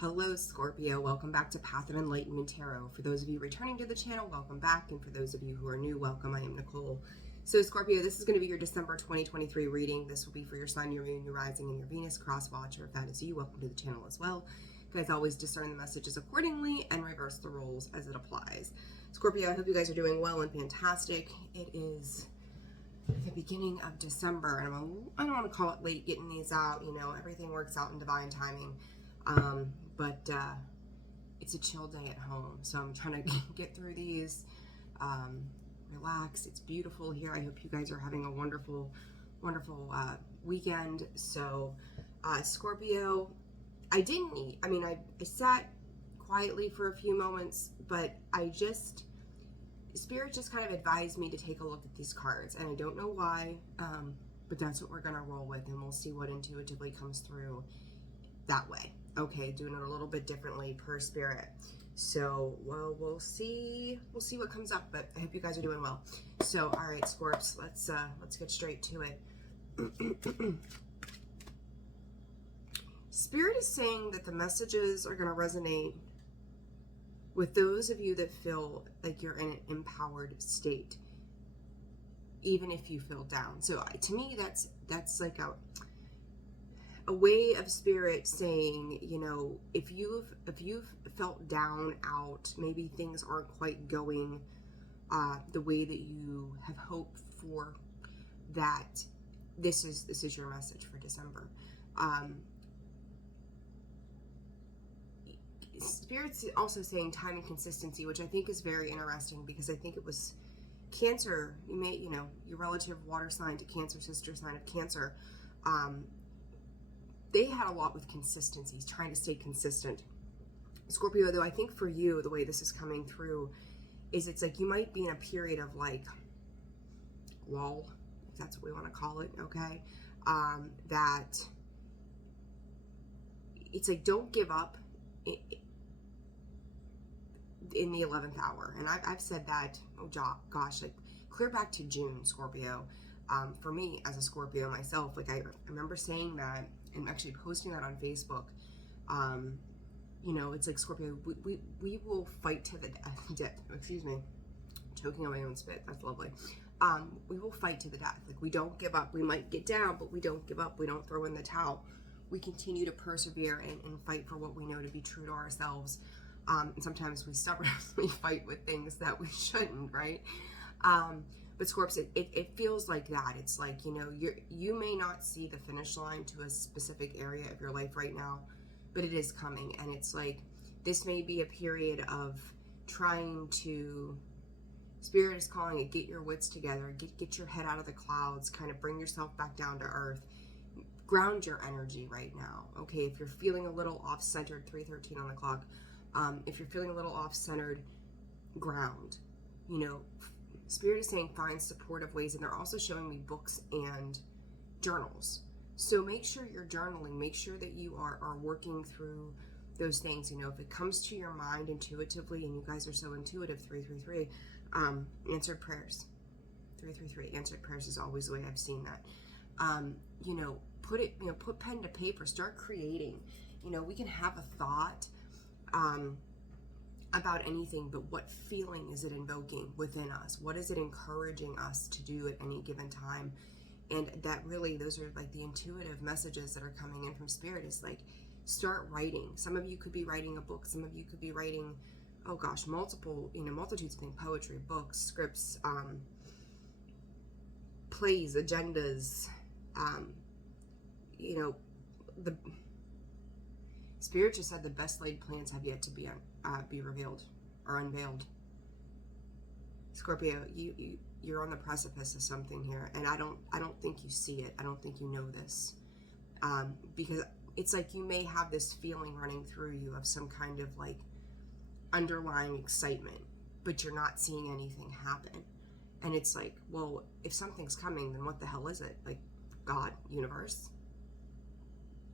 Hello Scorpio, welcome back to Path of Enlightenment Tarot. For those of you returning to the channel, welcome back, and for those of you who are new, welcome. I am Nicole. So Scorpio, this is going to be your December 2023 reading. This will be for your Sun, your Moon, your Rising, and your Venus cross watcher. If that is you, welcome to the channel as well. Guys, always discern the messages accordingly and reverse the roles as it applies. Scorpio, I hope you guys are doing well and fantastic. It is the beginning of December, and I don't want to call it late getting these out. You know, everything works out in divine timing. But it's a chill day at home, so I'm trying to get through these, relax. It's beautiful here. I hope you guys are having a wonderful weekend. So Scorpio, I didn't eat. I mean, I sat quietly for a few moments, but Spirit just kind of advised me to take a look at these cards, and I don't know why, but that's what we're gonna roll with, and we'll see what intuitively comes through that way. Okay, doing it a little bit differently per Spirit. So, well, we'll see what comes up, but I hope you guys are doing well. So, all right, Scorps, let's get straight to it. Spirit is saying that the messages are going to resonate with those of you that feel like you're in an empowered state, even if you feel down. So, to me, that's like a way of Spirit saying, you know, if you've felt down, out, maybe things aren't quite going the way that you have hoped for, that this is your message for December. Spirit's also saying time and consistency, which I think is very interesting, because I think it was Cancer. You know, your relative water sign to Cancer, sister sign of Cancer. They had a lot with consistency, trying to stay consistent. Scorpio, though, I think for you, the way this is coming through is it's like you might be in a period of like lull, if that's what we want to call it, okay? That it's like, don't give up in the 11th hour. And I've said that, oh gosh, like clear back to June, Scorpio. For me, as a Scorpio myself, like I remember saying that and actually posting that on Facebook. You know, it's like, Scorpio, we will fight to the death. Excuse me, choking on my own spit. That's lovely. We will fight to the death. Like, we don't give up. We might get down, but we don't give up. We don't throw in the towel. We continue to persevere and fight for what we know to be true to ourselves. And sometimes we stubbornly fight with things that we shouldn't, right? But Scorps, it feels like that. It's like, you know, you may not see the finish line to a specific area of your life right now, but it is coming. And it's like, this may be a period of trying to, Spirit is calling it, get your wits together, get your head out of the clouds, kind of bring yourself back down to earth, ground your energy right now. Okay, if you're feeling a little off-centered, 3:13 on the clock, if you're feeling a little off-centered, ground. You know, Spirit is saying find supportive ways, and they're also showing me books and journals. So make sure you're journaling. Make sure that you are working through those things. You know, if it comes to your mind intuitively, and you guys are so intuitive, 333, answered prayers. 333, answered prayers is always the way I've seen that. You know, put pen to paper, start creating. You know, we can have a thought, about anything, but what feeling is it invoking within us? What is it encouraging us to do at any given time? And that really, those are like the intuitive messages that are coming in from Spirit, is like, start writing. Some of you could be writing a book. Some of you could be writing, oh gosh, multitudes of things: poetry, books, scripts, plays, agendas. You know, the Spirit just said the best laid plans have yet to be revealed or unveiled. Scorpio, you're on the precipice of something here, and I don't think you see it. I don't think you know this, because it's like you may have this feeling running through you of some kind of like underlying excitement, but you're not seeing anything happen. And it's like, well, if something's coming, then what the hell is it? Like, God, universe,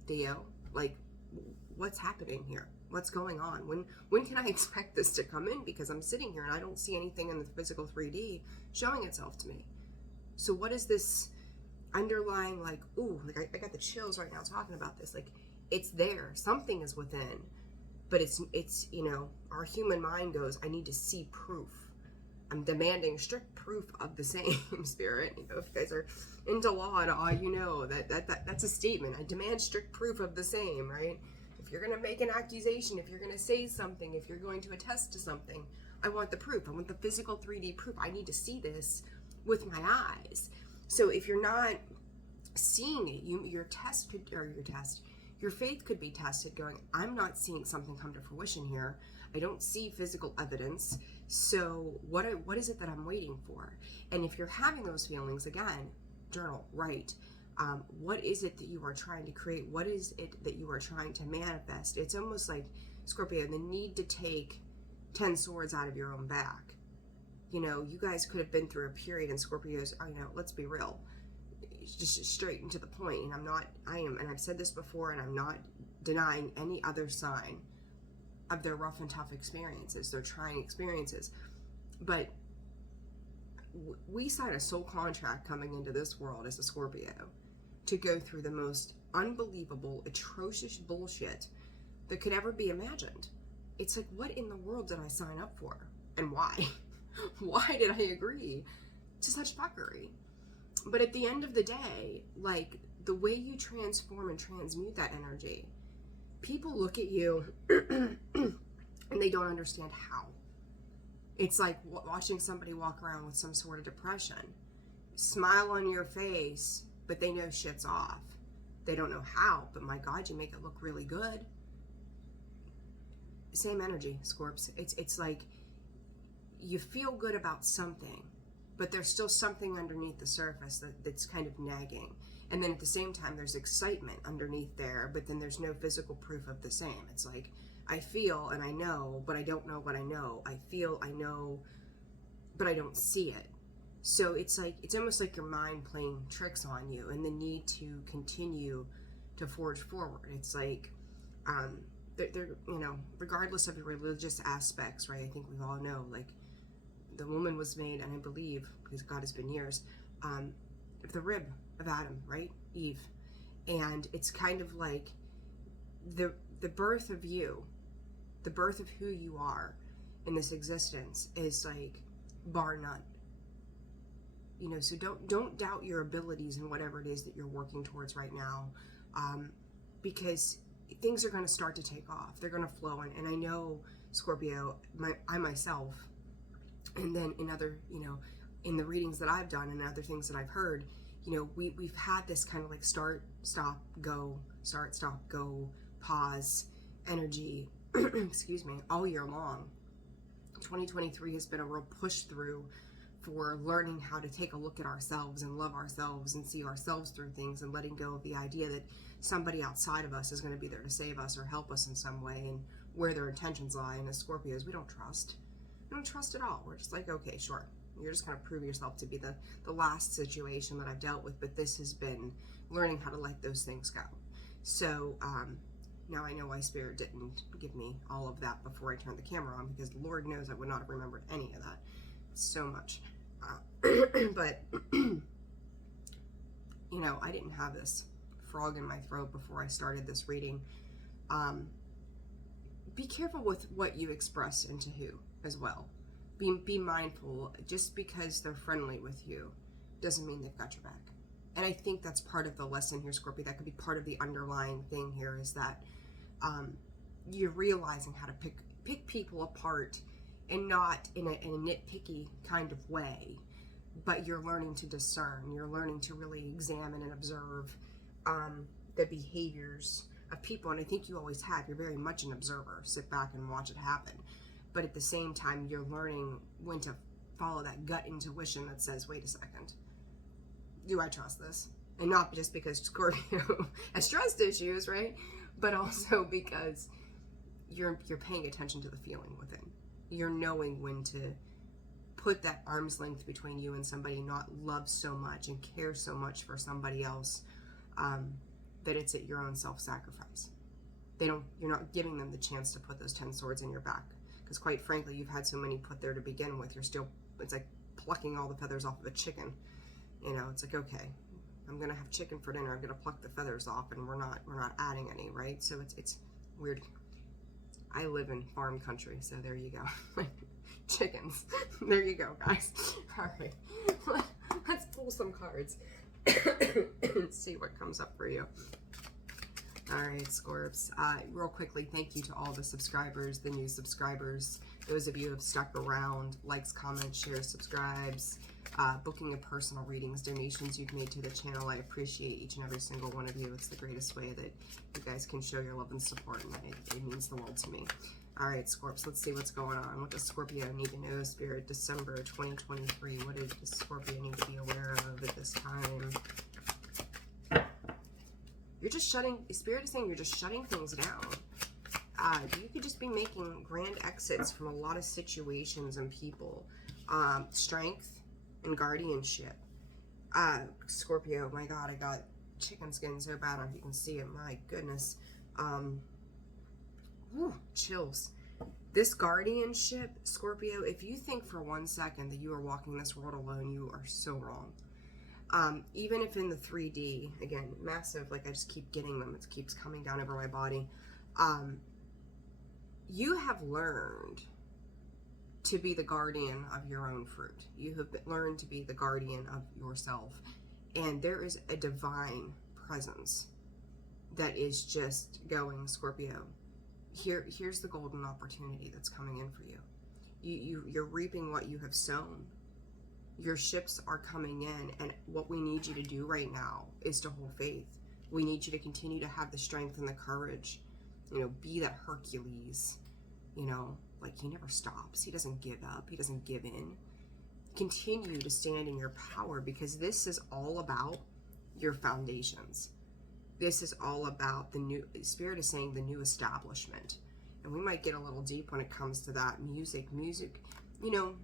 Theo, like, what's happening here? What's going on? When can I expect this to come in? Because I'm sitting here and I don't see anything in the physical 3D showing itself to me. So what is this underlying, like, ooh, like I got the chills right now talking about this. Like, it's there. Something is within. But it's you know, our human mind goes, I need to see proof. I'm demanding strict proof of the same. Spirit, you know, if you guys are into law at all, you know that's a statement. I demand strict proof of the same, right? If you're going to make an accusation, if you're going to say something, if you're going to attest to something, I want the proof. I want the physical 3D proof. I need to see this with my eyes. So if you're not seeing it, your faith could be tested, going, I'm not seeing something come to fruition here. I don't see physical evidence. So what is it that I'm waiting for? And if you're having those feelings, again, journal, write. What is it that you are trying to create? What is it that you are trying to manifest? It's almost like, Scorpio, the need to take 10 swords out of your own back. You know, you guys could have been through a period, and Scorpios, you know, let's be real, just straight and to the point. And and I've said this before, and I'm not denying any other sign of their rough and tough experiences, their trying experiences. But we sign a soul contract coming into this world as a Scorpio to go through the most unbelievable, atrocious bullshit that could ever be imagined. It's like, what in the world did I sign up for? And why? Why did I agree to such fuckery? But at the end of the day, like, the way you transform and transmute that energy, people look at you and they don't understand how. It's like watching somebody walk around with some sort of depression. Smile on your face, but they know shit's off. They don't know how, but my God, you make it look really good. Same energy, Scorps. It's like you feel good about something, but there's still something underneath the surface that's kind of nagging. And then at the same time, there's excitement underneath there, but then there's no physical proof of the same. It's like, I feel and I know, but I don't know what I know. I feel, I know, but I don't see it. So it's like, it's almost like your mind playing tricks on you, and the need to continue to forge forward. It's like, they're, you know, regardless of your religious aspects, right? I think we all know, like, the woman was made, and I believe, because God has been years, of the rib of Adam, right? Eve. And it's kind of like the birth of you, the birth of who you are in this existence is like bar none. You know, so don't doubt your abilities and whatever it is that you're working towards right now, because things are going to start to take off. They're going to flow. And I know, Scorpio, I myself, and then in other, you know, in the readings that I've done and other things that I've heard, you know, we've had this kind of like start, stop, go, pause energy, excuse me, all year long. 2023 has been a real push through for learning how to take a look at ourselves and love ourselves and see ourselves through things, and letting go of the idea that somebody outside of us is going to be there to save us or help us in some way, and where their intentions lie. And as Scorpios, we don't trust. We don't trust at all. We're just like, okay, sure. You're just going to prove yourself to be the last situation that I've dealt with, but this has been learning how to let those things go. So now I know why Spirit didn't give me all of that before I turned the camera on, because Lord knows I would not have remembered any of that so much. But, you know, I didn't have this frog in my throat before I started this reading. Be careful with what you express into who as well. Be mindful. Just because they're friendly with you doesn't mean they've got your back. And I think that's part of the lesson here, Scorpio. That could be part of the underlying thing here, is that you're realizing how to pick people apart, and not in a nitpicky kind of way, but you're learning to discern. You're learning to really examine and observe the behaviors of people. And I think you always have. You're very much an observer. Sit back and watch it happen. But at the same time, you're learning when to follow that gut intuition that says, wait a second, do I trust this? And not just because Scorpio has trust issues, right? But also because you're paying attention to the feeling within. You're knowing when to put that arm's length between you and somebody, not love so much and care so much for somebody else, that it's at your own self-sacrifice. You're not giving them the chance to put those 10 swords in your back. Because quite frankly, you've had so many put there to begin with. It's like plucking all the feathers off of a chicken. You know, it's like, okay, I'm gonna have chicken for dinner. I'm gonna pluck the feathers off, and we're not adding any, right? So it's weird. I live in farm country, so there you go. Chickens. There you go, guys. All right. Let's pull some cards and see what comes up for you. All right, Scorps. Real quickly, thank you to all the subscribers, the new subscribers, those of you who have stuck around, likes, comments, shares, subscribes, booking a personal readings, donations you've made to the channel. I appreciate each and every single one of you. It's the greatest way that you guys can show your love and support, and it means the world to me. All right, Scorps, let's see what's going on. What does Scorpio need to know, Spirit? December 2023. What does Scorpio need to be aware of at this time? You're just shutting, Spirit is saying you're just shutting things down. You could just be making grand exits from a lot of situations and people. Strength and guardianship. Scorpio, my God, I got chicken skin so bad, I don't know if you can see it. My goodness. Chills. This guardianship, Scorpio, if you think for 1 second that you are walking this world alone, you are so wrong. Even if in the 3D, again, massive, like I just keep getting them, it keeps coming down over my body. You have learned to be the guardian of your own fruit. You have learned to be the guardian of yourself. And there is a divine presence that is just going, Scorpio. Here's the golden opportunity that's coming in for you. You're reaping what you have sown. Your ships are coming in, and what we need you to do right now is to hold faith. We need you to continue to have the strength and the courage. You know, be that Hercules. You know, like he never stops. He doesn't give up. He doesn't give in. Continue to stand in your power, because this is all about your foundations. This is all about the new, Spirit is saying the new establishment. And we might get a little deep when it comes to that. Music, you know,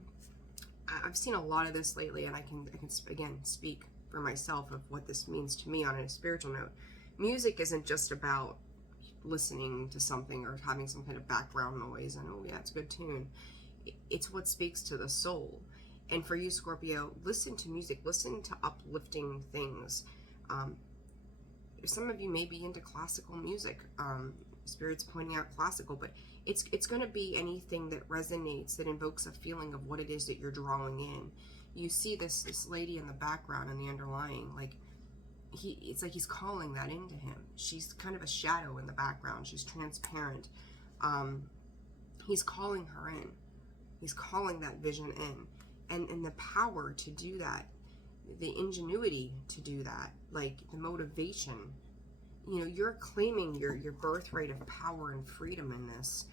I've seen a lot of this lately, and I can again speak for myself of what this means to me on a spiritual note. Music isn't just about listening to something or having some kind of background noise and, oh yeah, it's a good tune. It's what speaks to the soul. And for you, Scorpio, listen to music, listen to uplifting things. Some of you may be into classical music. Spirit's pointing out classical, but it's going to be anything that resonates, that invokes a feeling of what it is that you're drawing in. You see this lady in the background and the underlying, like it's like he's calling that into him. She's kind of a shadow in the background. She's transparent. He's calling her in. He's calling that vision in, and the power to do that, the ingenuity to do that, like the motivation. You know, you're claiming your birthright of power and freedom in this.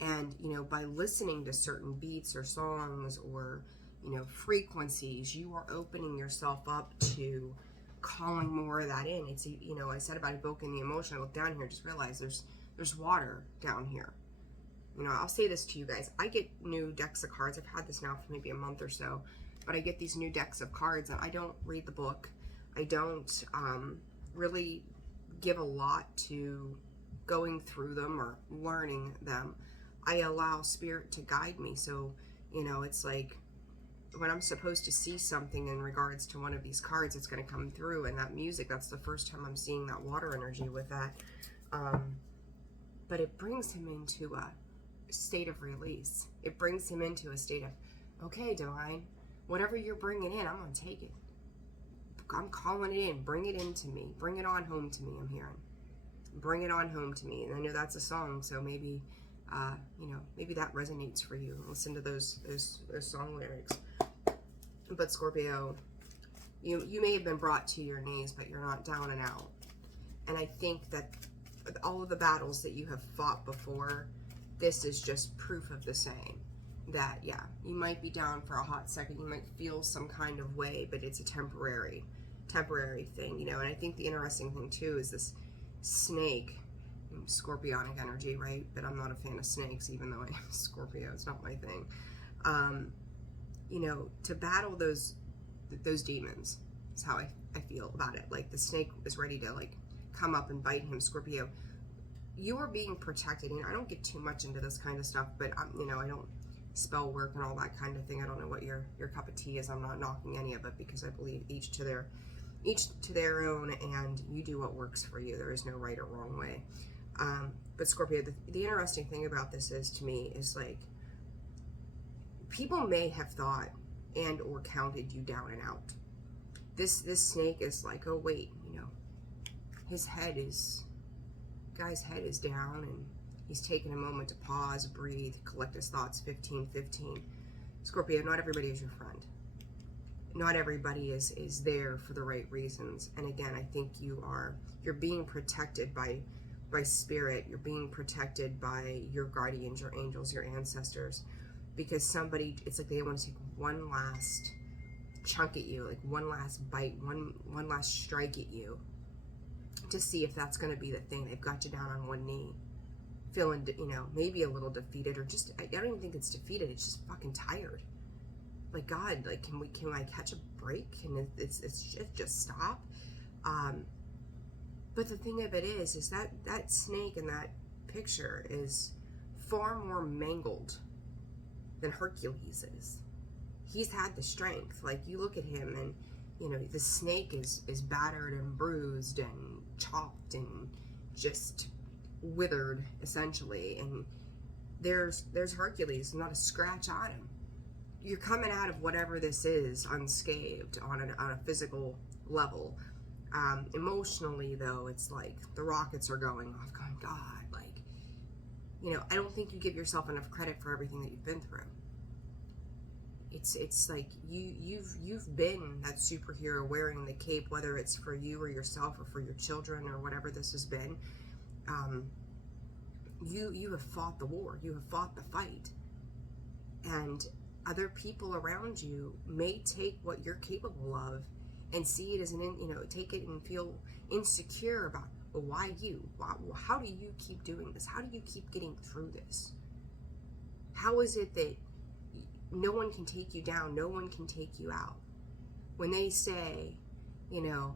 And, you know, by listening to certain beats or songs or, you know, frequencies, you are opening yourself up to calling more of that in. It's, you know, I said about evoking the emotion. I look down here, just realize there's water down here. You know, I'll say this to you guys. I get new decks of cards. I've had this now for maybe a month or so, but I get these new decks of cards, and I don't read the book. I don't really give a lot to going through them or learning them. I allow Spirit to guide me. So, you know, it's like when I'm supposed to see something in regards to one of these cards, it's going to come through. And that music, that's the first time I'm seeing that water energy with that. But it brings him into a state of release. It brings him into a state of, okay, divine, whatever you're bringing in, I'm going to take it. I'm calling it in. Bring it into me. Bring it on home to me, I'm hearing. Bring it on home to me. And I know that's a song, so maybe, you know, maybe that resonates for you. Listen to those song lyrics. But Scorpio, you may have been brought to your knees, but you're not down and out. And I think that all of the battles that you have fought before, this is just proof of the same. That, yeah, you might be down for a hot second, you might feel some kind of way, but it's a temporary thing, you know. And I think the interesting thing too is this snake, scorpionic energy, right? But I'm not a fan of snakes, even though I am Scorpio, it's not my thing. You know, to battle those demons is how I feel about it. Like the snake is ready to like come up and bite him, Scorpio. You are being protected. You know, I don't get too much into this kind of stuff, but you know, I don't spell work and all that kind of thing. I don't know what your cup of tea is. I'm not knocking any of it, because I believe each to their own, and you do what works for you. There is no right or wrong way. But Scorpio, the interesting thing about this is, to me, is like, people may have thought and or counted you down and out. This snake is like, oh wait, you know, guy's head is down, and he's taking a moment to pause, breathe, collect his thoughts. 15-15. Scorpio, not everybody is your friend. Not everybody is there for the right reasons. And again, I think you're being protected by spirit. You're being protected by your guardians, your angels, your ancestors, because somebody, it's like they want to take one last chunk at you, like one last bite, one last strike at you, to see if that's going to be the thing. They've got you down on one knee, feeling, you know, maybe a little defeated, or just, I don't even think it's defeated, it's just fucking tired. Like, God, like, can I catch a break? Can it's just stop? But the thing of it is that snake in that picture is far more mangled than Hercules is. He's had the strength. Like, you look at him, and you know, the snake is battered and bruised and chopped and just withered, essentially. And there's Hercules, not a scratch on him. You're coming out of whatever this is unscathed on a physical level. Emotionally, though, it's like the rockets are going off, going, God, like, you know, I don't think you give yourself enough credit for everything that you've been through. It's like you've been that superhero wearing the cape, whether it's for you or yourself or for your children or whatever this has been. You have fought the war, you have fought the fight, and other people around you may take what you're capable of and see it as take it and feel insecure about, well, why you? How do you keep doing this? How do you keep getting through this? How is it that no one can take you down, no one can take you out? When they say, you know,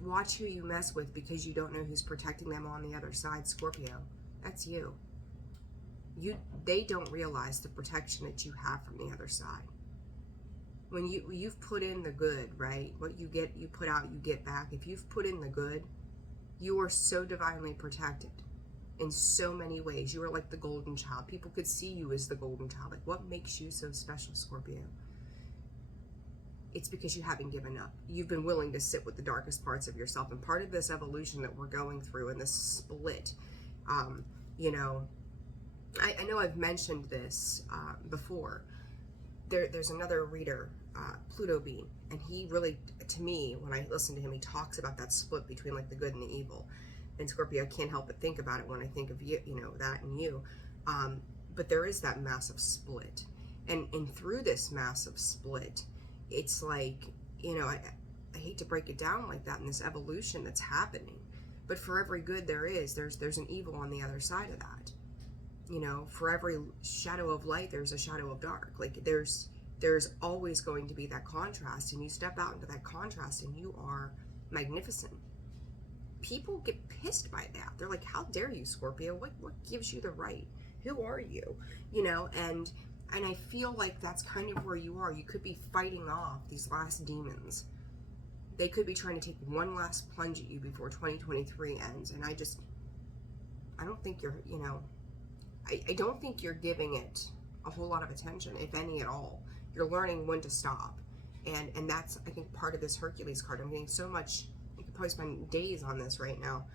watch who you mess with because you don't know who's protecting them on the other side, Scorpio, that's you. They don't realize the protection that you have from the other side. When you've put in the good, right? What you get, you put out, you get back. If you've put in the good, you are so divinely protected in so many ways. You are like the golden child. People could see you as the golden child. Like, what makes you so special, Scorpio? It's because you haven't given up. You've been willing to sit with the darkest parts of yourself. And part of this evolution that we're going through and this split, you know, I know I've mentioned this before. There's another reader, Pluto Bean, and he really, to me, when I listen to him, he talks about that split between like the good and the evil. And Scorpio, I can't help but think about it when I think of you, you know, that and you. But there is that massive split. And through this massive split, it's like, you know, I hate to break it down like that in this evolution that's happening. But for every good there's an evil on the other side of that. You know, for every shadow of light, there's a shadow of dark. Like, there's always going to be that contrast, and you step out into that contrast and you are magnificent. People get pissed by that. They're like, how dare you, Scorpio? What gives you the right? Who are you? You know, and I feel like that's kind of where you are. You could be fighting off these last demons. They could be trying to take one last plunge at you before 2023 ends. And I don't think you're, you know, I don't think you're giving it a whole lot of attention, if any at all. You're learning when to stop. And that's, I think, part of this Hercules card. I'm getting so much, I could probably spend days on this right now.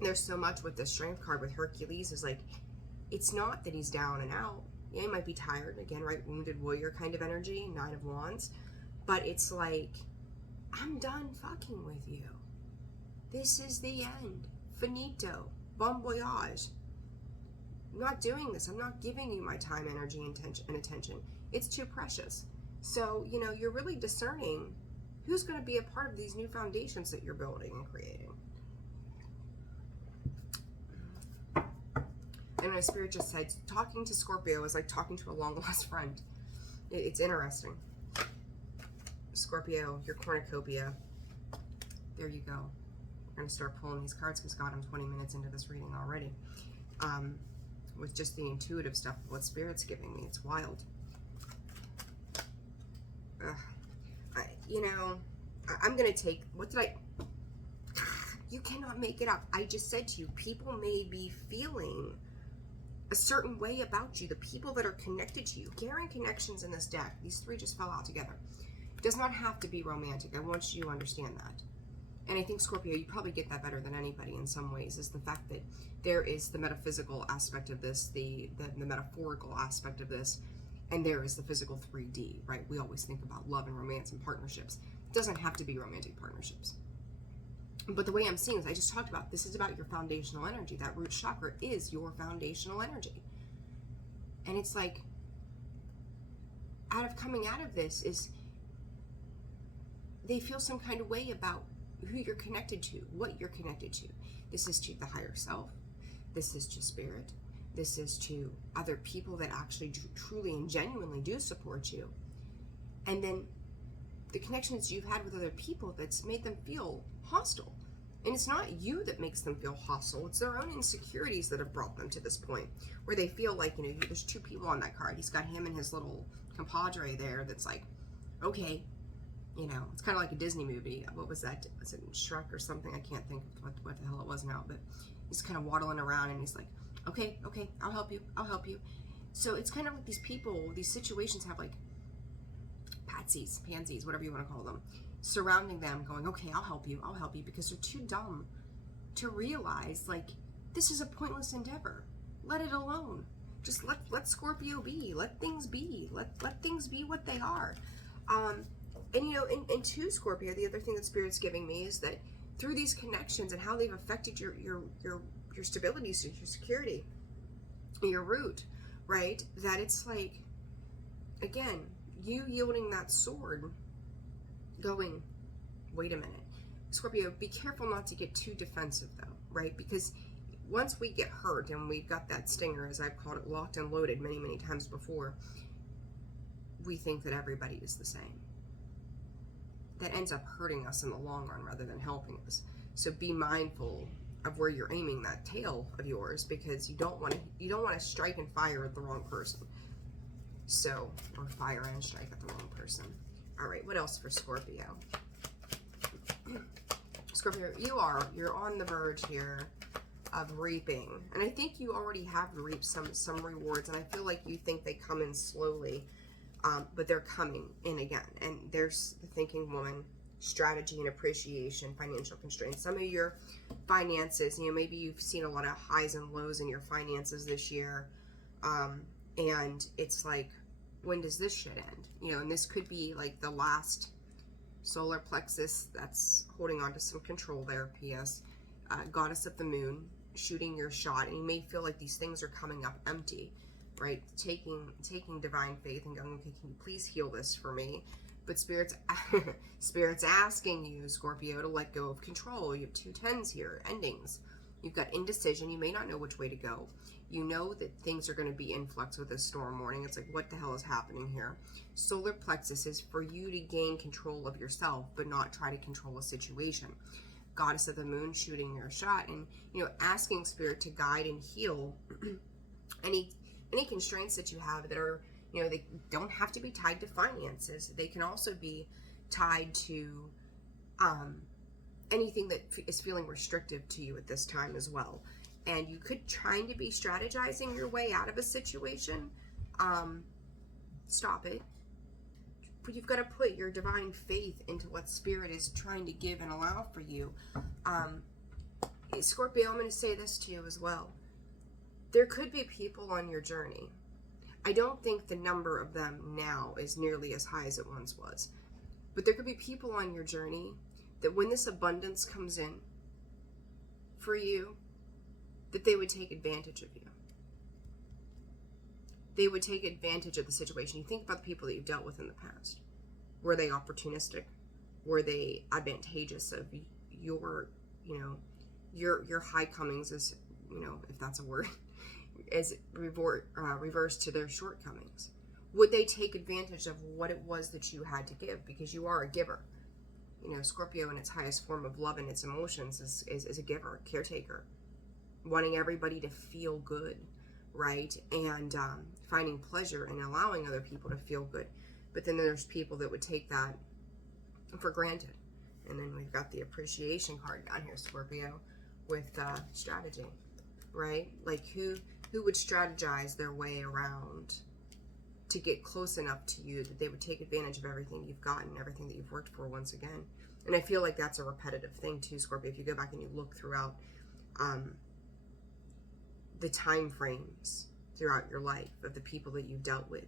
There's so much with the strength card with Hercules is like, it's not that he's down and out. Yeah, he might be tired, again, right? Wounded warrior kind of energy, 9 of Wands. But it's like, I'm done fucking with you. This is the end. Finito. Bon voyage. I'm not doing this. I'm not giving you my time, energy, and attention. It's too precious. So, you know, you're really discerning who's going to be a part of these new foundations that you're building and creating. And my spirit just said, talking to Scorpio is like talking to a long-lost friend. It's interesting. Scorpio, your cornucopia. There you go. We're going to start pulling these cards because, God, I'm 20 minutes into this reading already. With just the intuitive stuff of what Spirit's giving me. It's wild. I'm going to take, what did I, You cannot make it up. I just said to you, people may be feeling a certain way about you. The people that are connected to you. Carrying connections in this deck. These three just fell out together. It does not have to be romantic. I want you to understand that. And I think, Scorpio, you probably get that better than anybody in some ways, is the fact that there is the metaphysical aspect of this, the metaphorical aspect of this, and there is the physical 3D, right? We always think about love and romance and partnerships. It doesn't have to be romantic partnerships. But the way I'm seeing is, I just talked about, this is about your foundational energy. That root chakra is your foundational energy. And it's like, coming out of this is, they feel some kind of way about who you're connected to, what you're connected to. This is to the higher self. This is to spirit. This is to other people that actually truly and genuinely do support you. And then the connections you've had with other people that's made them feel hostile. And it's not you that makes them feel hostile. It's their own insecurities that have brought them to this point where they feel like, you know, there's two people on that card. He's got him and his little compadre there that's like, okay, you know, it's kind of like a Disney movie. What was that? Was it Shrek or something? I can't think of what the hell it was now, but he's kind of waddling around and he's like, okay, I'll help you. So it's kind of like these people, these situations have like patsies, pansies, whatever you want to call them, surrounding them going, okay, I'll help you, because they're too dumb to realize, like, this is a pointless endeavor. Let it alone. Just let Scorpio be. Let things be. Let things be what they are. And you know, in two, Scorpio, the other thing that Spirit's giving me is that through these connections and how they've affected your stability, your security, your root, right? That it's like, again, you yielding that sword, going, wait a minute. Scorpio, be careful not to get too defensive though, right? Because once we get hurt and we've got that stinger, as I've called it, locked and loaded many, many times before, we think that everybody is the same. That ends up hurting us in the long run rather than helping us. So be mindful of where you're aiming that tail of yours, because you don't want to strike and fire at the wrong person. So, or fire and strike at the wrong person. All right, what else for Scorpio? Scorpio, you're on the verge here of reaping, and I think you already have reaped some rewards, and I feel like you think they come in slowly. But they're coming in again. And there's the thinking woman, strategy and appreciation, financial constraints. Some of your finances, you know, maybe you've seen a lot of highs and lows in your finances this year. And it's like, when does this shit end? You know, and this could be like the last solar plexus that's holding on to some control there, PS. Goddess of the moon, shooting your shot. And you may feel like these things are coming up empty. Right, taking divine faith and going, okay, can you please heal this for me? But Spirit's asking you, Scorpio, to let go of control. You have 2 10s here, endings. You've got indecision. You may not know which way to go. You know that things are going to be in flux with this storm warning. It's like, what the hell is happening here? Solar plexus is for you to gain control of yourself, but not try to control a situation. Goddess of the moon, shooting your shot, and, you know, asking Spirit to guide and heal any constraints that you have that are, you know, they don't have to be tied to finances. They can also be tied to anything that is feeling restrictive to you at this time as well. And you could trying to be strategizing your way out of a situation. Stop it. But you've got to put your divine faith into what Spirit is trying to give and allow for you. Scorpio, I'm going to say this to you as well. There could be people on your journey. I don't think the number of them now is nearly as high as it once was. But there could be people on your journey that when this abundance comes in for you, that they would take advantage of you. They would take advantage of the situation. You think about the people that you've dealt with in the past. Were they opportunistic? Were they advantageous of your, you know, your high comings, as, you know, if that's a word, as reverse to their shortcomings? Would they take advantage of what it was that you had to give? Because you are a giver. You know, Scorpio in its highest form of love and its emotions is a giver, caretaker, wanting everybody to feel good, right? And finding pleasure and allowing other people to feel good. But then there's people that would take that for granted. And then we've got the appreciation card down here, Scorpio, with strategy, right? Like who would strategize their way around to get close enough to you that they would take advantage of everything you've gotten, everything that you've worked for once again. And I feel like that's a repetitive thing too, Scorpio. If you go back and you look throughout the time frames throughout your life of the people that you've dealt with,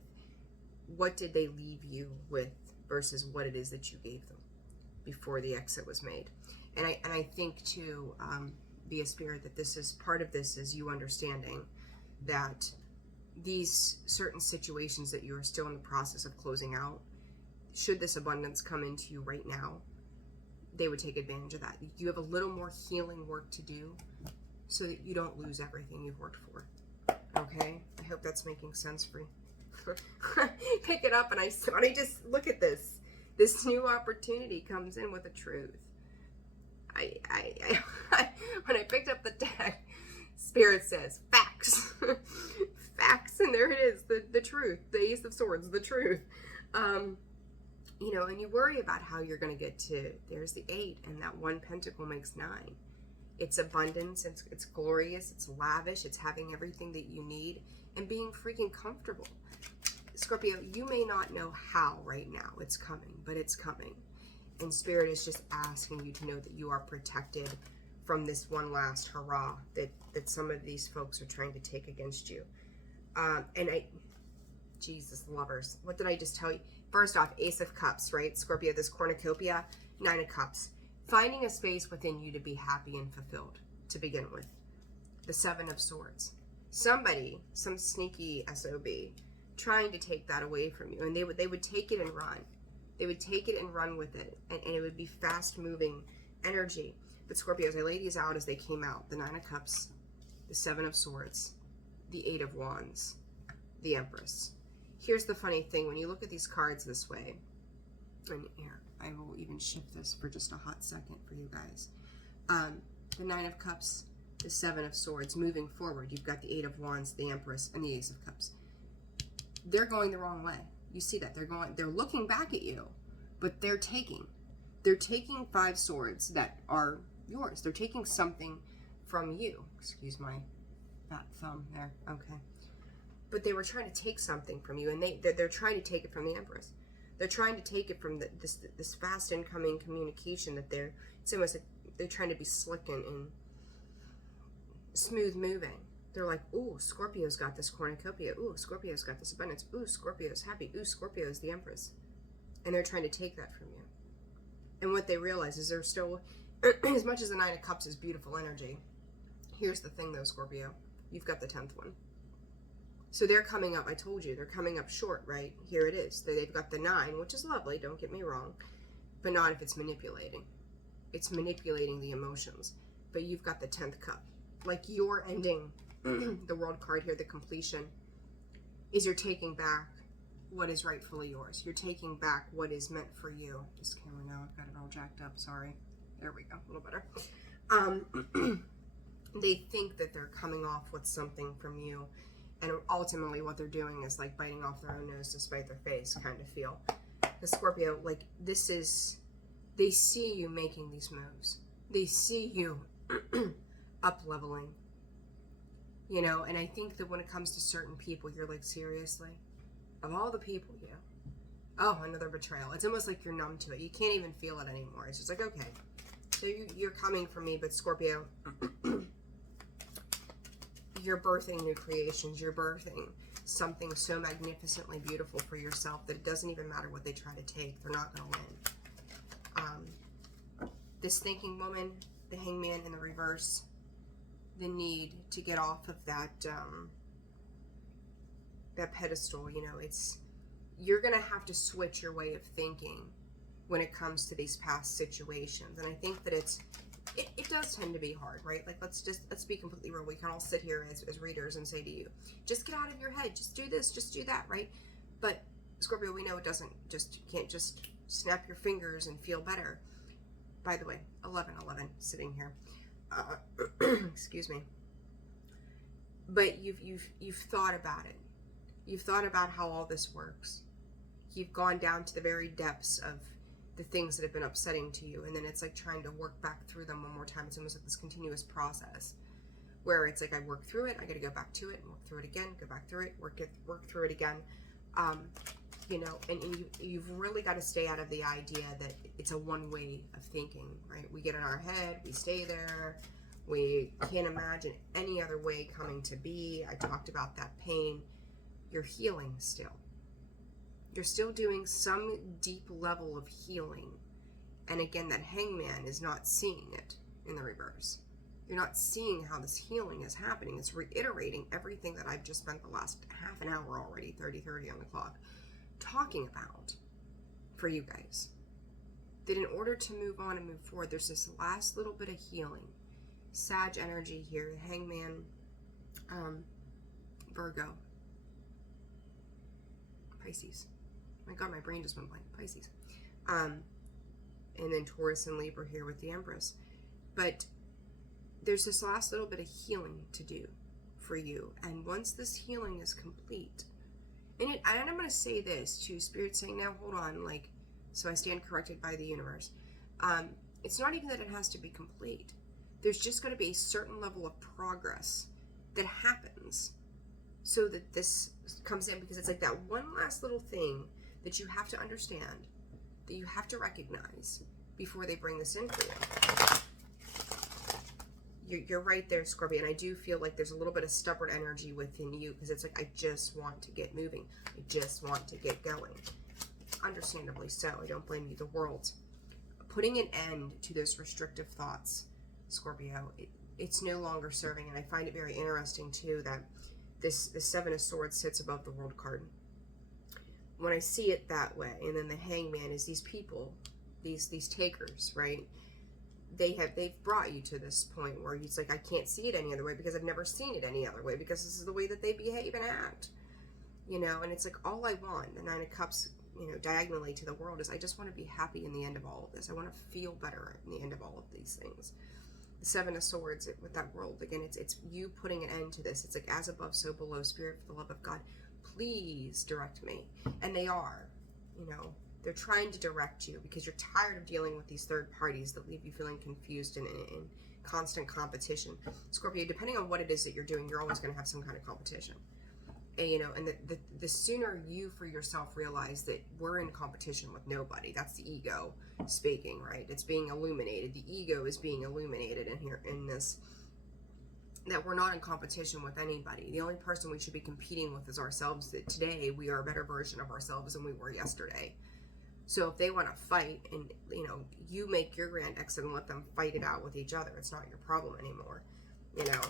what did they leave you with versus what it is that you gave them before the exit was made? And I think too, be a spirit that this is part of this is you understanding that these certain situations that you are still in the process of closing out, should this abundance come into you right now, they would take advantage of that. You have a little more healing work to do so that you don't lose everything you've worked for. Okay? I hope that's making sense for you. Pick it up and I just look at this. This new opportunity comes in with a truth. I when I picked up the deck, Spirit says, facts. Facts, and there it is, the truth, the Ace of Swords, the truth. You know, and you worry about how you're going to get to, there's the 8, and that 1 pentacle makes 9. It's abundance, it's glorious, it's lavish, it's having everything that you need, and being freaking comfortable. Scorpio, you may not know how right now it's coming, but it's coming. And Spirit is just asking you to know that you are protected from this one last hurrah that some of these folks are trying to take against you. Jesus, lovers, what did I just tell you? First off, Ace of Cups, right? Scorpio, this cornucopia, 9 of Cups. Finding a space within you to be happy and fulfilled to begin with. The 7 of Swords. Somebody, some sneaky SOB, trying to take that away from you. And they would take it and run. They would take it and run with it. And it would be fast-moving energy. But Scorpios, I laid these out as they came out. The 9 of Cups, the 7 of Swords, the 8 of Wands, the Empress. Here's the funny thing. When you look at these cards this way, and here, I will even shift this for just a hot second for you guys. The 9 of Cups, the 7 of Swords, moving forward, you've got the 8 of Wands, the Empress, and the Ace of Cups. They're going the wrong way. You see that. They're looking back at you, but they're taking 5 swords that are yours. They're taking something from you. Excuse my fat thumb there. Okay. But they were trying to take something from you, and they're trying to take it from the Empress. They're trying to take it from this fast incoming communication that it's almost like they're trying to be slick and smooth moving. They're like, ooh, Scorpio's got this cornucopia. Ooh, Scorpio's got this abundance. Ooh, Scorpio's happy. Ooh, Scorpio's the Empress. And they're trying to take that from you. And what they realize is they're still, as much as the 9 of Cups is beautiful energy, here's the thing though, Scorpio. You've got the 10th one. So they're coming up, I told you, they're coming up short, right? Here it is. They've got the 9, which is lovely, don't get me wrong, but not if it's manipulating. It's manipulating the emotions. But you've got the 10th cup. Like you're ending the World card here, the completion, is you're taking back what is rightfully yours. You're taking back what is meant for you. This camera now, I've got it all jacked up, sorry. There we go, a little better. They think that they're coming off with something from you, and ultimately what they're doing is like biting off their own nose to spite their face kind of feel. The Scorpio, like this is, they see you making these moves. They see you up leveling, you know, and I think that when it comes to certain people, you're like, seriously? Of all the people, yeah. Oh, another betrayal. It's almost like you're numb to it. You can't even feel it anymore. It's just like, okay, so you're coming for me, but Scorpio, you're birthing new creations. You're birthing something so magnificently beautiful for yourself that it doesn't even matter what they try to take. They're not going to win. This thinking woman, the Hangman in the reverse, the need to get off of that that pedestal, you know, you're going to have to switch your way of thinking when it comes to these past situations. And I think that it does tend to be hard, right? Like, let's be completely real. We can all sit here as readers and say to you, just get out of your head, just do this, just do that, right? But Scorpio, we know it doesn't just, you can't just snap your fingers and feel better. By the way, 11/11 sitting here. Excuse me. But you've thought about it. You've thought about how all this works. You've gone down to the very depths of the things that have been upsetting to you, and then it's like trying to work back through them one more time. It's almost like this continuous process where it's like I work through it, I got to go back to it, and work through it again, go back through it, work through it again. You know, and you've really got to stay out of the idea that it's a one way of thinking, right? We get in our head, we stay there, we can't imagine any other way coming to be. I talked about that pain. You're healing still. You're still doing some deep level of healing. And again, that hangman is not seeing it in the reverse. You're not seeing how this healing is happening. It's reiterating everything that I've just spent the last half an hour already, 30 on the clock, talking about for you guys. That in order to move on and move forward, there's this last little bit of healing. Sag energy here, hangman, Virgo, Pisces. My God, my brain just went blank. Pisces. And then Taurus and Libra here with the Empress. But there's this last little bit of healing to do for you. And once this healing is complete, and I'm going to say this too, Spirit saying, now hold on, like, so I stand corrected by the universe. It's not even that it has to be complete. There's just going to be a certain level of progress that happens so that this comes in, because it's like that one last little thing that you have to understand, that you have to recognize before they bring this in for you. You're right there, Scorpio, and I do feel like there's a little bit of stubborn energy within you, because it's like, I just want to get moving. I just want to get going. Understandably so. I don't blame you. The world. Putting an end to those restrictive thoughts, Scorpio, it's no longer serving, and I find it very interesting too that the Seven of Swords sits above the World card. When I see it that way, and then the Hangman is these people, these takers, right? They've brought you to this point where he's like, I can't see it any other way because I've never seen it any other way, because this is the way that they behave and act, you know. And it's like, all I want, the Nine of Cups, you know, diagonally to the world, is I just want to be happy in the end of all of this. I want to feel better in the end of all of these things. The Seven of Swords with that world, again, it's you putting an end to this. It's like, as above, so below. Spirit, for the love of God, please direct me. And they are, you know, they're trying to direct you because you're tired of dealing with these third parties that leave you feeling confused and in constant competition. Scorpio, depending on what it is that you're doing, you're always going to have some kind of competition. And, you know, and the sooner you for yourself realize that we're in competition with nobody, that's the ego speaking, right? It's being illuminated. The ego is being illuminated in here, in this, that we're not in competition with anybody. The only person we should be competing with is ourselves, that today we are a better version of ourselves than we were yesterday. So if they want to fight, and, you know, you make your grand exit and let them fight it out with each other, it's not your problem anymore, you know.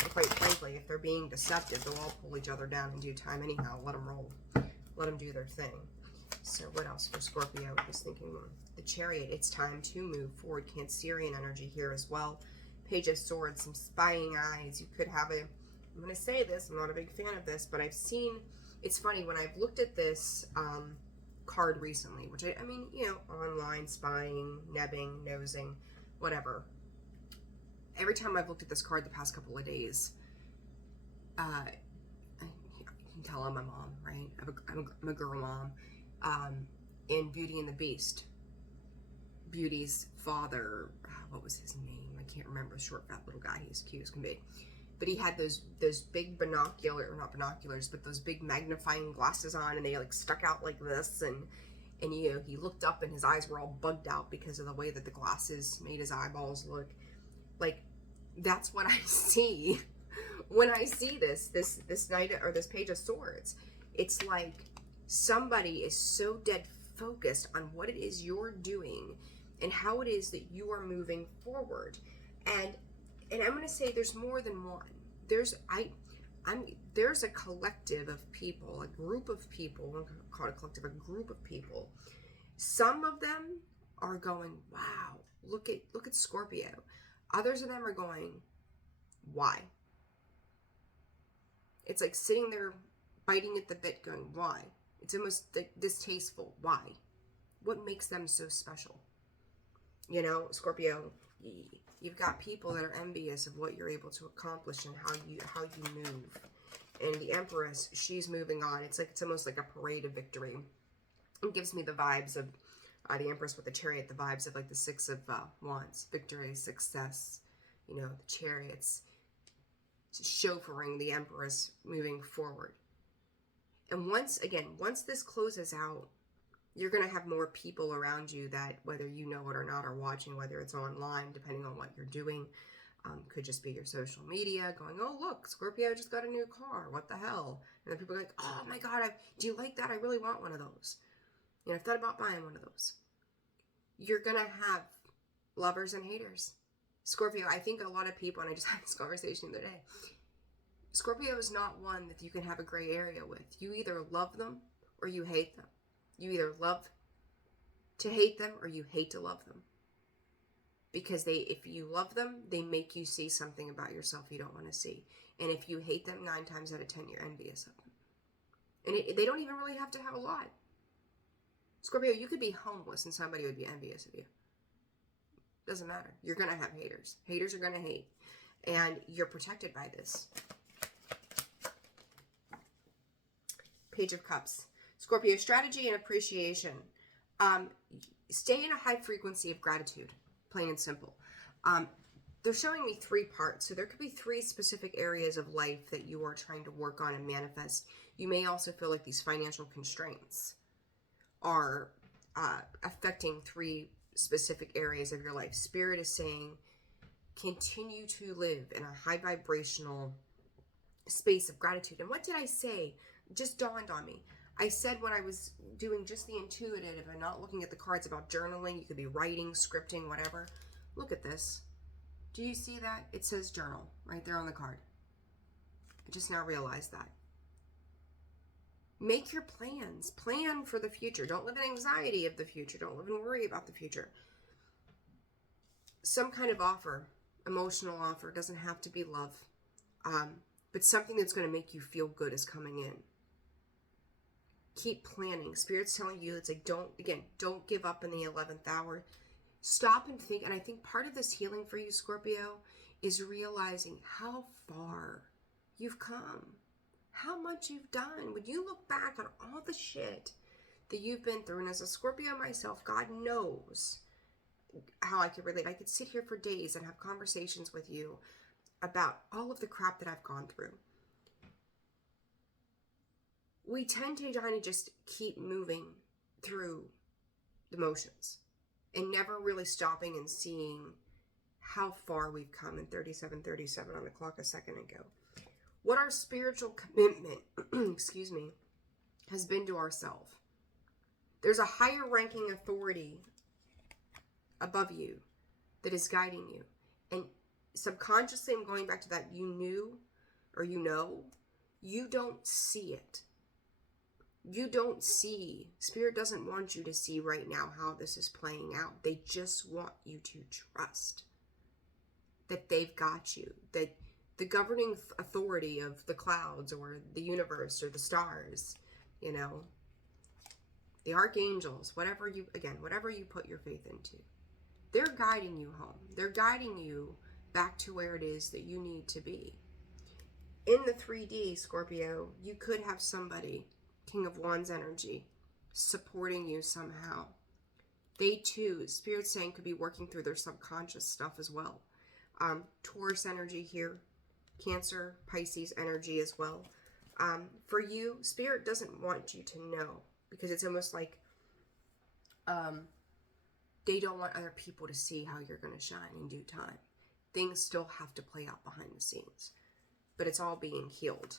And quite frankly, if they're being deceptive, they'll all pull each other down in due time anyhow. Let them roll. Let them do their thing. So what else for Scorpio? I was thinking the Chariot. It's time to move forward. Cancerian energy here as well. Page of Swords, some spying eyes. You could have a, I'm going to say this, I'm not a big fan of this, but I've seen, it's funny, when I've looked at this card recently, which I mean, you know, online, spying, nebbing, nosing, whatever. Every time I've looked at this card the past couple of days, you can tell I'm a mom, right? I'm a girl mom. In Beauty and the Beast, Beauty's father, what was his name? I can't remember. The short, fat little guy. He's cute as can be. But he had those big binocular, or not binoculars, but those big magnifying glasses on, and they like stuck out like this, and you know, he looked up and his eyes were all bugged out because of the way that the glasses made his eyeballs look. Like, that's what I see when I see this Knight, or this Page of Swords. It's like somebody is so dead focused on what it is you're doing and how it is that you are moving forward. And I'm going to say there's more than one. There's a collective of people, a group of people. I'm going to call it a collective, a group of people. Some of them are going, wow, look at Scorpio. Others of them are going, why? It's like sitting there biting at the bit going, why? It's almost distasteful. Why? What makes them so special? You know, Scorpio, you've got people that are envious of what you're able to accomplish and how you move. And the Empress, she's moving on. It's almost like a parade of victory. It gives me the vibes of The Empress with the Chariot, the vibes of like the Six of Wands, victory, success, you know, the Chariots, chauffeuring the Empress moving forward. And once this closes out, you're going to have more people around you that, whether you know it or not, are watching, whether it's online, depending on what you're doing. Could just be your social media going, oh, look, Scorpio just got a new car. What the hell? And then people are like, oh my God, do you like that? I really want one of those. You know, I've thought about buying one of those. You're going to have lovers and haters. Scorpio, I think a lot of people, and I just had this conversation the other day, Scorpio is not one that you can have a gray area with. You either love them or you hate them. You either love to hate them or you hate to love them. Because if you love them, they make you see something about yourself you don't want to see. And if you hate them, 9 times out of 10, you're envious of them. And they don't even really have to have a lot. Scorpio, you could be homeless and somebody would be envious of you. Doesn't matter. You're going to have haters. Haters are going to hate. And you're protected by this. Page of Cups. Scorpio, strategy and appreciation. Stay in a high frequency of gratitude. Plain and simple. They're showing me 3 parts. So there could be 3 specific areas of life that you are trying to work on and manifest. You may also feel like these financial constraints are affecting 3 specific areas of your life. Spirit is saying, continue to live in a high vibrational space of gratitude. And what did I say? Just dawned on me. I said when I was doing just the intuitive and not looking at the cards about journaling, you could be writing, scripting, whatever. Look at this. Do you see that? It says journal right there on the card. I just now realized that. Make your plans. Plan for the future. Don't live in anxiety of the future. Don't live in worry about the future. Some kind of offer, emotional offer, doesn't have to be love, but something that's going to make you feel good is coming in. Keep planning. Spirit's telling you, it's like, don't give up in the 11th hour. Stop and think. And I think part of this healing for you, Scorpio, is realizing how far you've come, how much you've done. When you look back on all the shit that you've been through, and as a Scorpio myself, God knows how I could relate. I could sit here for days and have conversations with you about all of the crap that I've gone through. We tend to kind of just keep moving through the motions and never really stopping and seeing how far we've come in 37:37 on the clock a second ago. What our spiritual commitment, excuse me, has been to ourselves. There's a higher ranking authority above you that is guiding you. And subconsciously, I'm going back to that you knew or you know, you don't see it. You don't see. Spirit doesn't want you to see right now how this is playing out. They just want you to trust that they've got you, that the governing authority of the clouds or the universe or the stars, you know, the archangels, whatever you put your faith into, they're guiding you home. They're guiding you back to where it is that you need to be. In the 3D, Scorpio, you could have somebody, King of Wands energy, supporting you somehow. They too, Spirit's saying, could be working through their subconscious stuff as well. Taurus energy here, Cancer, Pisces energy as well. For you, Spirit doesn't want you to know, because it's almost like they don't want other people to see how you're going to shine in due time. Things still have to play out behind the scenes, but it's all being healed.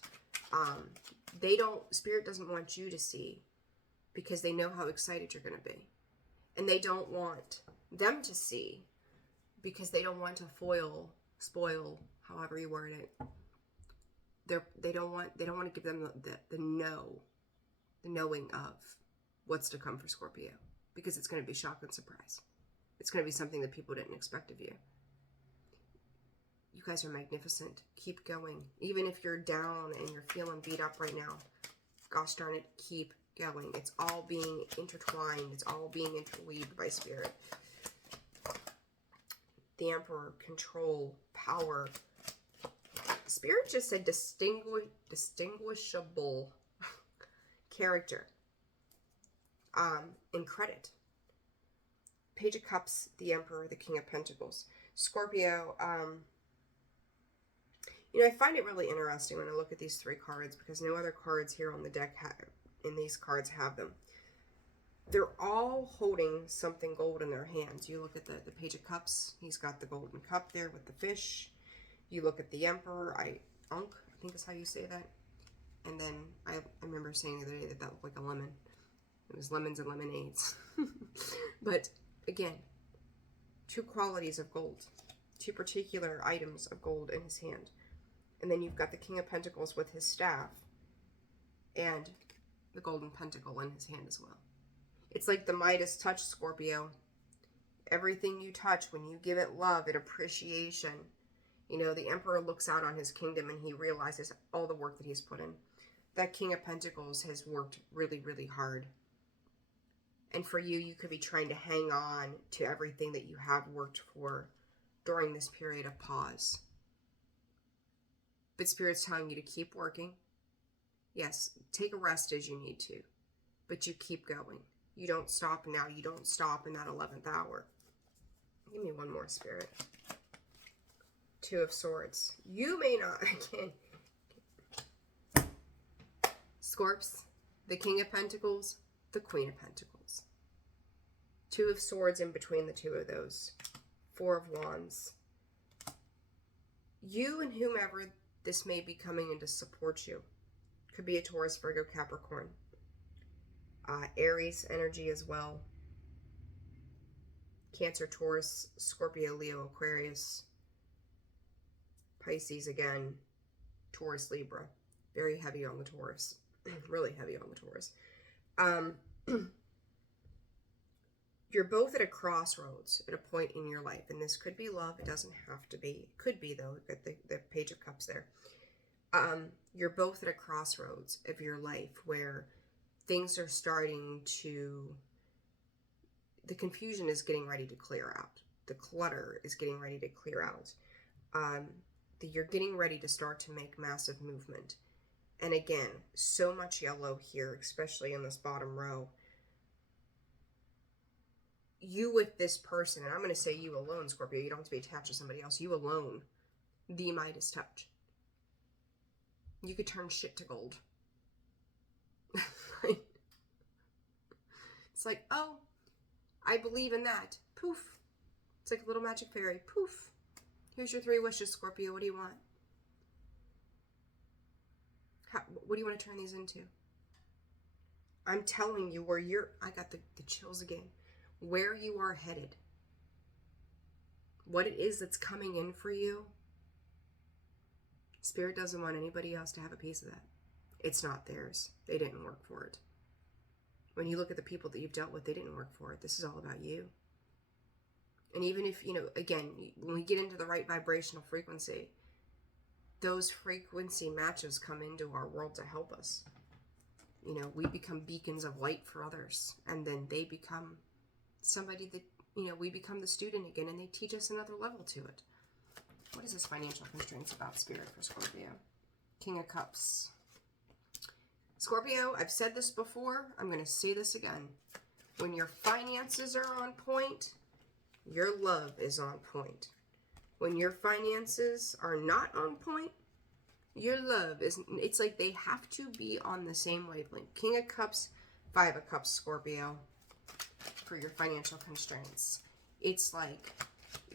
Spirit doesn't want you to see, because they know how excited you're going to be. And they don't want them to see, because they don't want to spoil, however you word it. They don't want to give them the knowing of what's to come for Scorpio, because it's going to be shock and surprise. It's going to be something that people didn't expect of you. You guys are magnificent. Keep going. Even if you're down and you're feeling beat up right now, gosh darn it, keep going. It's all being intertwined. It's all being interweaved by Spirit. The Emperor, control, power. Spirit just said distinguishable character and credit. Page of Cups, the Emperor, the King of Pentacles. Scorpio, you know, I find it really interesting when I look at these three cards because no other cards here on the deck in these cards have them. They're all holding something gold in their hands. You look at the Page of Cups. He's got the golden cup there with the fish. You look at the Emperor. I think is how you say that. And then I remember saying the other day that looked like a lemon. It was lemons and lemonades. But again, two qualities of gold. Two particular items of gold in his hand. And then you've got the King of Pentacles with his staff. And the golden pentacle in his hand as well. It's like the Midas touch, Scorpio. Everything you touch, when you give it love, it appreciation. You know, the Emperor looks out on his kingdom and he realizes all the work that he's put in. That King of Pentacles has worked really, really hard. And for you, you could be trying to hang on to everything that you have worked for during this period of pause. But Spirit's telling you to keep working. Yes, take a rest as you need to. But you keep going. You don't stop now. You don't stop in that 11th hour. Give me one more, Spirit. Two of Swords. You may not, again. Scorps, the King of Pentacles, the Queen of Pentacles. Two of Swords in between the two of those. Four of Wands. You and whomever this may be coming in to support you. Could be a Taurus, Virgo, Capricorn. Aries energy as well. Cancer, Taurus, Scorpio, Leo, Aquarius. Pisces again. Taurus, Libra. Very heavy on the Taurus. Really heavy on the Taurus. You're both at a crossroads at a point in your life. And this could be love. It doesn't have to be. It could be, though. Got the Page of Cups there. You're both at a crossroads of your life where things are starting to, the confusion is getting ready to clear out. The clutter is getting ready to clear out. You're getting ready to start to make massive movement. And again, so much yellow here, especially in this bottom row. You with this person, and I'm going to say you alone, Scorpio. You don't have to be attached to somebody else. You alone, the Midas touch. You could turn shit to gold. It's like, oh, I believe in that. Poof. It's like a little magic fairy. Poof. Here's your 3 wishes, Scorpio. What do you want? What do you want to turn these into? I'm telling you where you're, I got the chills again. Where you are headed. What it is that's coming in for you. Spirit doesn't want anybody else to have a piece of that. It's not theirs. They didn't work for it. When you look at the people that you've dealt with, they didn't work for it. This is all about you. And even if, you know, again, when we get into the right vibrational frequency, those frequency matches come into our world to help us. You know, we become beacons of light for others. And then they become somebody that, you know, we become the student again and they teach us another level to it. What is this financial constraints about, Spirit, for Scorpio? King of Cups. Scorpio, I've said this before. I'm going to say this again. When your finances are on point, your love is on point. When your finances are not on point, your love is, it's like they have to be on the same wavelength. King of Cups, 5 of Cups, Scorpio, for your financial constraints. It's like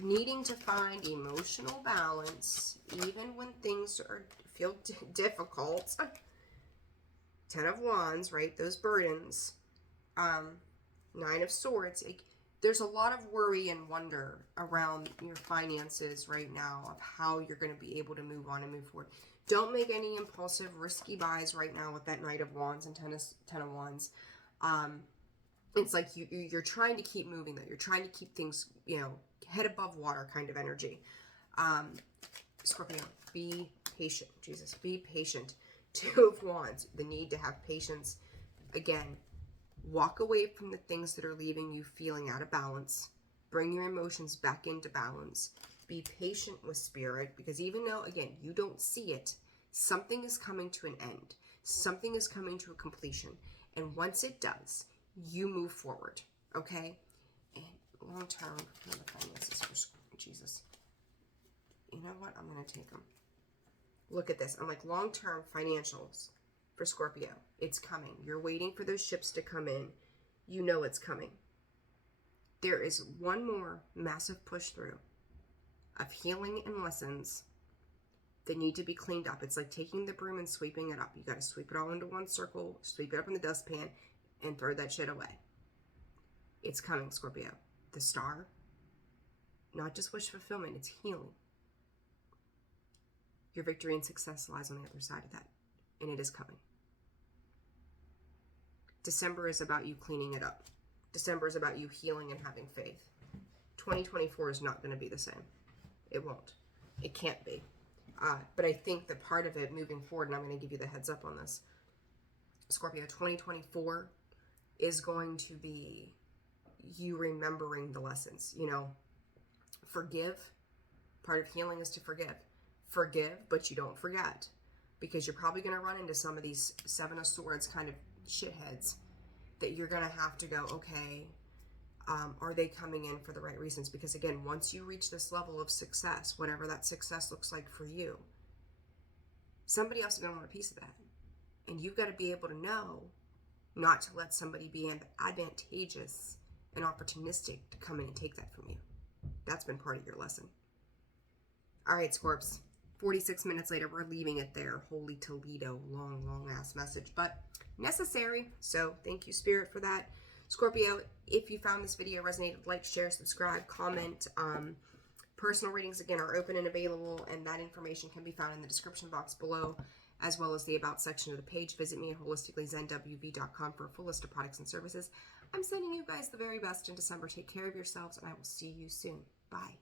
needing to find emotional balance, even when things feel difficult. 10 of Wands, right? Those burdens. 9 of Swords. There's a lot of worry and wonder around your finances right now of how you're going to be able to move on and move forward. Don't make any impulsive, risky buys right now with that Knight of Wands and 10 of Wands. It's like you're trying to keep moving, though. You're trying to keep things, you know, head above water kind of energy. Scorpio, be patient. Jesus, be patient. 2 of Wands, the need to have patience. Again, walk away from the things that are leaving you feeling out of balance. Bring your emotions back into balance. Be patient with Spirit, because even though, again, you don't see it, something is coming to an end. Something is coming to a completion. And once it does, you move forward, okay? And long-term for the finances for Jesus. You know what? I'm going to take them. Look at this. I'm like, long-term financials for Scorpio. It's coming. You're waiting for those ships to come in. You know it's coming. There is one more massive push through of healing and lessons that need to be cleaned up. It's like taking the broom and sweeping it up. You got to sweep it all into one circle, sweep it up in the dustpan, and throw that shit away. It's coming, Scorpio. The star, not just wish fulfillment, it's healing. Your victory and success lies on the other side of that, and it is coming. December is about you cleaning it up. December is about you healing and having faith. 2024 is not going to be the same. It won't. It can't be. But I think that part of it moving forward, and I'm going to give you the heads up on this, Scorpio, 2024 is going to be you remembering the lessons. You know, forgive. Part of healing is to forgive. Forgive, but you don't forget. Because you're probably going to run into some of these Seven of Swords kind of shitheads that you're going to have to go, okay, are they coming in for the right reasons? Because again, once you reach this level of success, whatever that success looks like for you, somebody else is going to want a piece of that. And you've got to be able to know not to let somebody be advantageous and opportunistic to come in and take that from you. That's been part of your lesson. All right, Scorps. 46 minutes later, we're leaving it there. Holy Toledo. Long, long ass message, but necessary. So thank you, Spirit, for that. Scorpio, if you found this video resonated, like, share, subscribe, comment. Personal readings, again, are open and available, and that information can be found in the description box below, as well as the About section of the page. Visit me at holisticallyzenwv.com for a full list of products and services. I'm sending you guys the very best in December. Take care of yourselves, and I will see you soon. Bye.